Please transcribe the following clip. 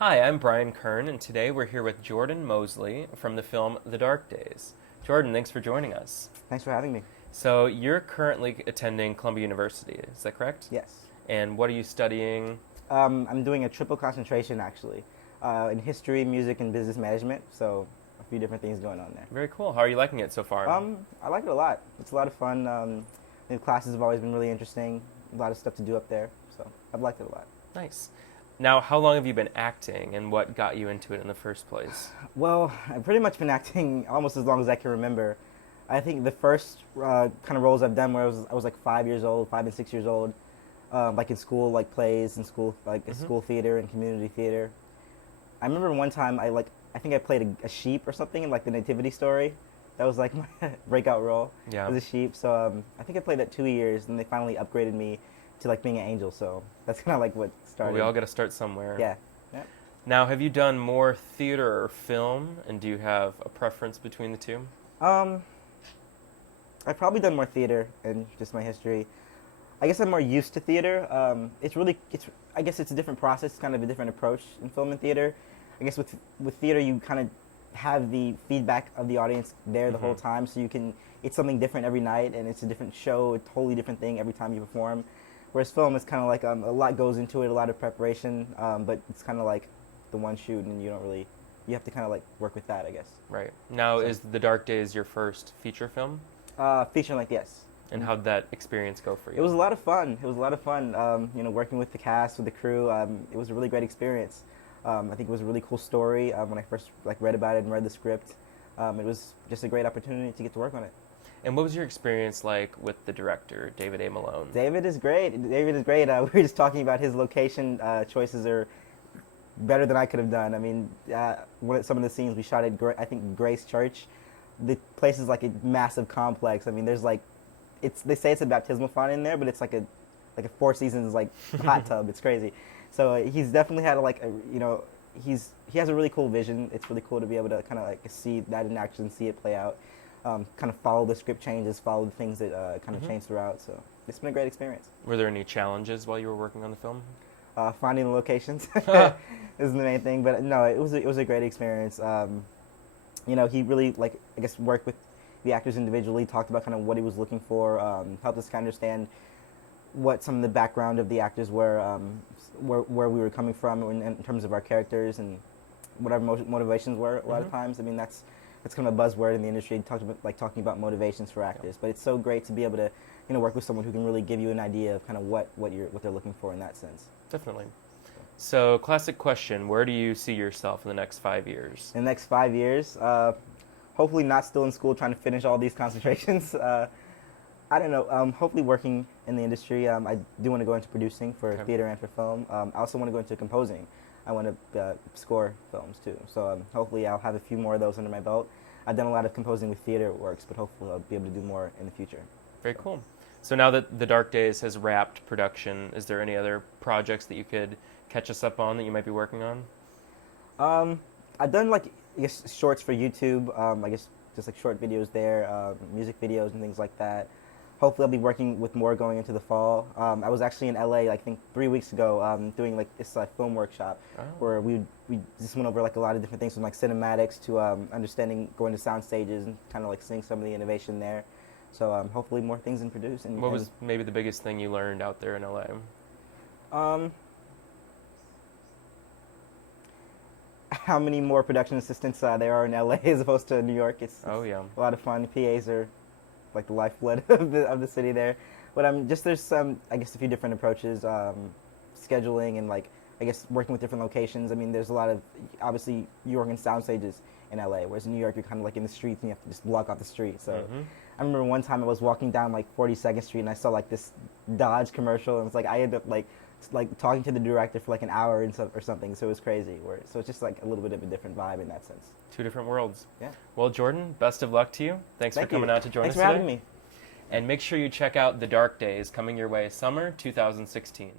Hi, I'm Brian Kern, and today we're here with Jordan Mosley from the film The Dark Days. Jordan, thanks for joining us. Thanks for having me. So, you're currently attending Columbia University, is that correct? Yes. And what are you studying? I'm doing a triple concentration actually, in history, music, and business management. So a few different things going on there. Very cool. How are you liking it so far? I like it a lot. It's a lot of fun. The classes have always been really interesting. A lot of stuff to do up there. So I've liked it a lot. Nice. Now, how long have you been acting, and what got you into it in the first place? Well, I've pretty much been acting almost as long as I can remember. I think the first kind of roles I've done where I was like 5 years old, 5 and 6 years old, like in school, like plays in school, like school theater and community theater. I remember one time I think I played a sheep or something in like the Nativity story. That was like my breakout role as a sheep. So I think I played that 2 years, and they finally upgraded me to like being an angel. So that's kind of like what started. Well, we all got to start somewhere. Yeah. Now, have you done more theater or film, and do you have a preference between the two? I've probably done more theater in just my history. I guess I'm more used to theater. I guess it's a different process, kind of a different approach in film and theater. I guess with theater, you kind of have the feedback of the audience there the whole time, so it's something different every night, and it's a different show, a totally different thing every time you perform. Whereas film is kind of like a lot goes into it, a lot of preparation, but it's kind of like the one shoot, and you have to kind of like work with that, I guess. Right. Now, So- is The Dark Days your first feature film? Feature length, yes. And how'd that experience go for you? It was a lot of fun. Working with the cast, with the crew, it was a really great experience. I think it was a really cool story. When I first read about it and read the script, it was just a great opportunity to get to work on it. And what was your experience like with the director, David A. Malone? David is great. We were just talking about his location choices are better than I could have done. I mean, some of the scenes we shot at, I think, Grace Church. The place is like a massive complex. I mean, there's like, they say it's a baptismal font in there, but it's like a Four Seasons like hot tub. It's crazy. So he's definitely had he has a really cool vision. It's really cool to be able to kind of like see that in action, see it play out, kind of follow the script changes, follow the things that kind of change throughout. So it's been a great experience. Were there any challenges while you were working on the film? Finding the locations is the main thing, but no, it was a great experience. He really worked with the actors individually, talked about kind of what he was looking for, helped us kind of understand what some of the background of the actors were, where we were coming from in terms of our characters and what our motivations were. A lot of times, I mean, that's kind of a buzzword in the industry, talking about motivations for actors. But it's so great to be able to work with someone who can really give you an idea of kind of what they're looking for in that sense. Definitely. So, classic question, where do you see yourself in the next 5 years? In the next 5 years, hopefully not still in school trying to finish all these concentrations. I don't know, hopefully working in the industry. I do want to go into producing for theater and for film. I also want to go into composing. I want to score films too. So hopefully I'll have a few more of those under my belt. I've done a lot of composing with theater works, but hopefully I'll be able to do more in the future. Very cool. So now that The Dark Days has wrapped production, is there any other projects that you could catch us up on that you might be working on? I've done shorts for YouTube. Just like short videos there, music videos and things like that. Hopefully I'll be working with more going into the fall. I was actually in LA, I think 3 weeks ago, doing this film workshop where we just went over a lot of different things from cinematics to understanding going to sound stages and kind of seeing some of the innovation there. So hopefully more things in produce. What was maybe the biggest thing you learned out there in LA? How many more production assistants there are in LA as opposed to New York. It's a lot of fun. PAs are like the lifeblood of the city there. But there's some, I guess, a few different approaches, scheduling and working with different locations. I mean, there's a lot of, obviously, you work in sound stages in LA, whereas in New York, you're kind of in the streets and you have to just block off the street. So I remember one time I was walking down 42nd Street and I saw this Dodge commercial, and it's I ended up talking to the director for an hour or something. So it was crazy. So it's just a little bit of a different vibe in that sense. Two different worlds. Yeah. Well, Jordan, best of luck to you. Thanks for coming out to join us today. Thanks for having me. And make sure you check out The Dark Days, coming your way summer 2016.